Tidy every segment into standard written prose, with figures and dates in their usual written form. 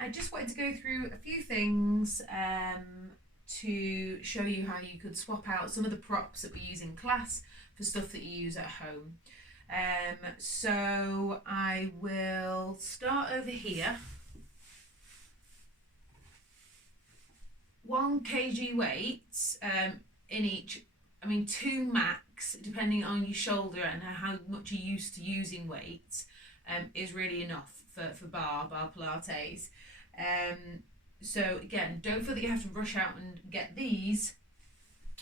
I just wanted to go through a few things to show you how you could swap out some of the props that we use in class for stuff that you use at home. So I will start over here. 1 kg weights in each, I mean 2 max, depending on your shoulder and how much you're used to using weights, is really enough for bar Pilates. So again, don't feel that you have to rush out and get these.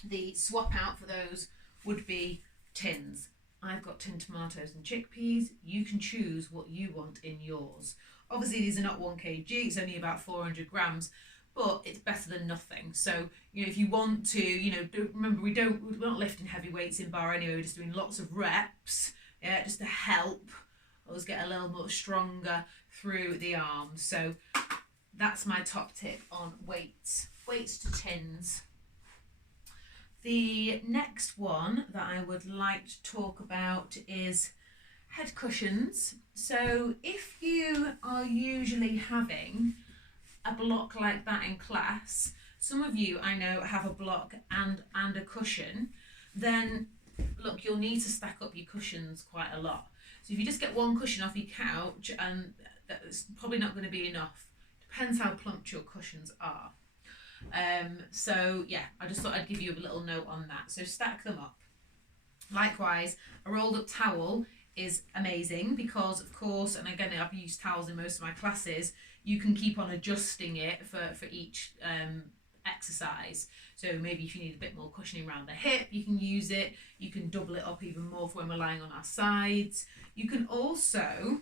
The swap out for those would be tins. I've got tin tomatoes and chickpeas. You can choose what you want in yours. Obviously these are not 1 kg, it's only about 400 grams, but it's better than nothing. So, you know, if you want to, remember we're not lifting heavy weights in bar anyway, we're just doing lots of reps, just to help us get a little more stronger through the arms. So that's my top tip on weights to tins. The next one that I would like to talk about is head cushions. So if you are usually having a block like that in class, some of you I know have a block and a cushion, then look, you'll need to stack up your cushions quite a lot. So if you just get 1 cushion off your couch, and that's probably not going to be enough. Depends how plump your cushions are. So yeah, I just thought I'd give you a little note on that. So stack them up. Likewise, a rolled up towel is amazing because, of course, and again I've used towels in most of my classes, you can keep on adjusting it for each exercise. So maybe if you need a bit more cushioning around the hip, you can use it. You can double it up even more for when we're lying on our sides. You can also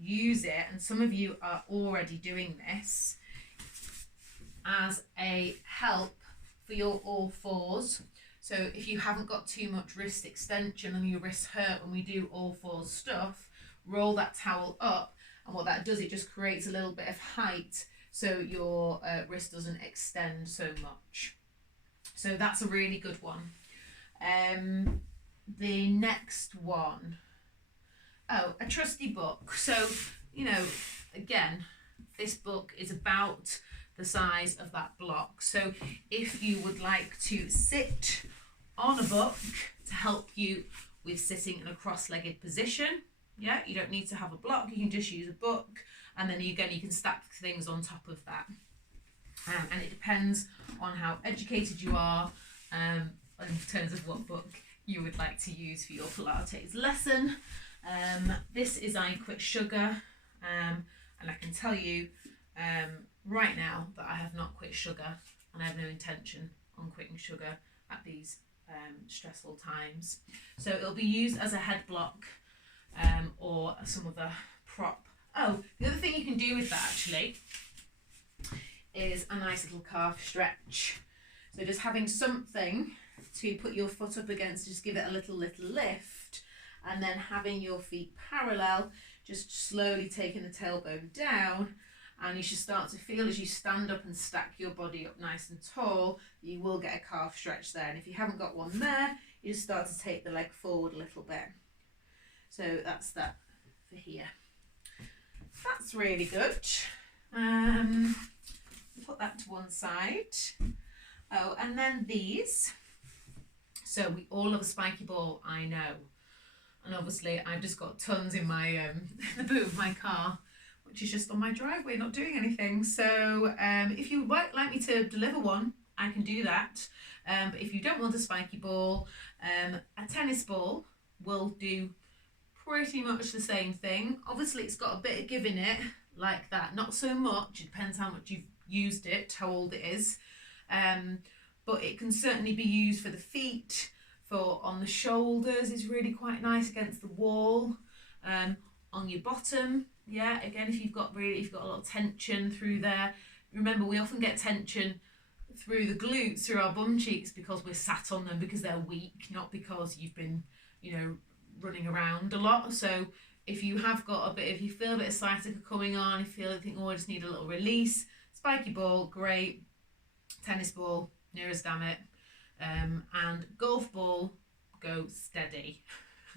use it, and some of you are already doing this, as a help for your all fours. So if you haven't got too much wrist extension and your wrists hurt when we do all fours stuff, roll that towel up, and what that does, it just creates a little bit of height so your wrist doesn't extend so much. So that's a really good one. The next one, a trusty book. So, again, this book is about the size of that block. So if you would like to sit on a book to help you with sitting in a cross-legged position, you don't need to have a block, you can just use a book, and then again you can stack things on top of that. And it depends on how educated you are in terms of what book you would like to use for your Pilates lesson. This is I Quit Sugar, and I can tell you right now that I have not quit sugar, and I have no intention on quitting sugar at these stressful times. So it'll be used as a head block or some other prop. Oh, the other thing you can do with that actually is a nice little calf stretch. So just having something to put your foot up against, just give it a little lift, and then having your feet parallel, just slowly taking the tailbone down. And you should start to feel as you stand up and stack your body up nice and tall, you will get a calf stretch there. And if you haven't got one there, you just start to take the leg forward a little bit. So that's that for here. That's really good. Put that to one side. Oh, and then these. So we all love a spiky ball, I know. And obviously I've just got tons in my the boot of my car, which is just on my driveway, not doing anything. So if you would like me to deliver one, I can do that. But if you don't want a spiky ball, a tennis ball will do pretty much the same thing. Obviously it's got a bit of give in it, like that. Not so much, it depends how much you've used it, how old it is. But it can certainly be used for the feet, for on the shoulders is really quite nice against the wall. On your bottom, again, if you've got a lot of tension through there. Remember, we often get tension through the glutes, through our bum cheeks, because we're sat on them, because they're weak, not because you've been, running around a lot. So if you have got if you feel a bit of sciatica coming on, if you think, I just need a little release, spiky ball, great. Tennis ball, near as damn it. And golf ball, go steady.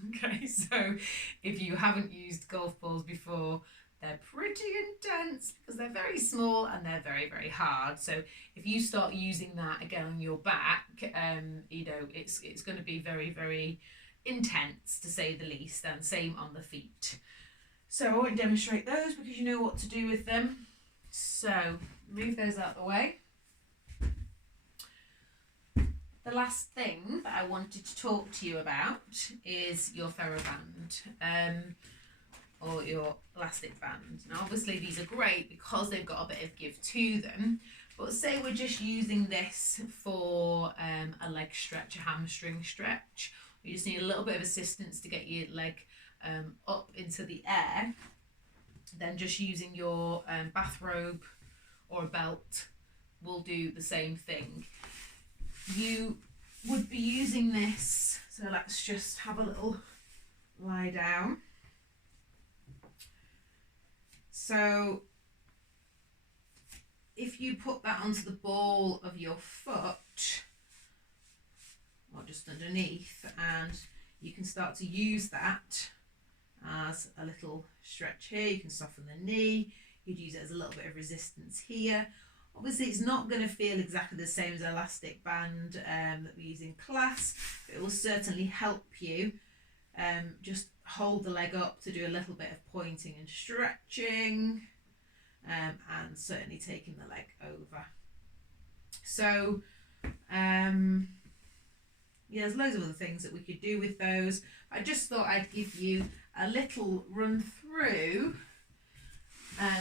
Okay, so if you haven't used golf balls before, they're pretty intense because they're very small and they're very, very hard. So if you start using that again on your back, you know, it's going to be very, very intense to say the least, and same on the feet. So I won't demonstrate those because you know what to do with them. So move those out of the way. The last thing that I wanted to talk to you about is your TheraBand, or your elastic band. Now obviously these are great because they've got a bit of give to them, but say we're just using this for a leg stretch, a hamstring stretch. You just need a little bit of assistance to get your leg up into the air. Then just using your bathrobe or a belt will do the same thing. You would be using this, so let's just have a little lie down. So if you put that onto the ball of your foot, or just underneath, and you can start to use that as a little stretch here. You can soften the knee, you'd use it as a little bit of resistance here. Obviously it's not going to feel exactly the same as an elastic band that we use in class, but it will certainly help you just hold the leg up to do a little bit of pointing and stretching, and certainly taking the leg over. So yeah, there's loads of other things that we could do with those. I just thought I'd give you a little run through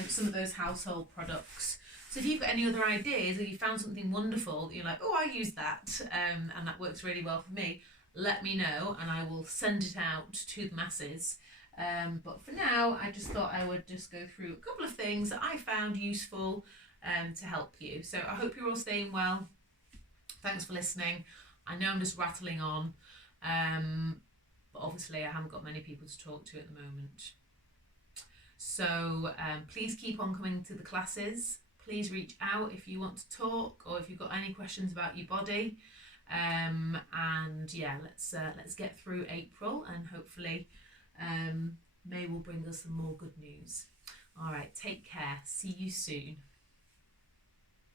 some of those household products. So if you've got any other ideas, or you found something wonderful that you're like, oh, I use that, and that works really well for me, let me know and I will send it out to the masses. But for now, I just thought I would just go through a couple of things that I found useful to help you. So I hope you're all staying well. Thanks for listening. I know I'm just rattling on, but obviously I haven't got many people to talk to at the moment. So please keep on coming to the classes. Please reach out if you want to talk, or if you've got any questions about your body. And yeah, let's get through April, and hopefully May will bring us some more good news. All right, take care. See you soon.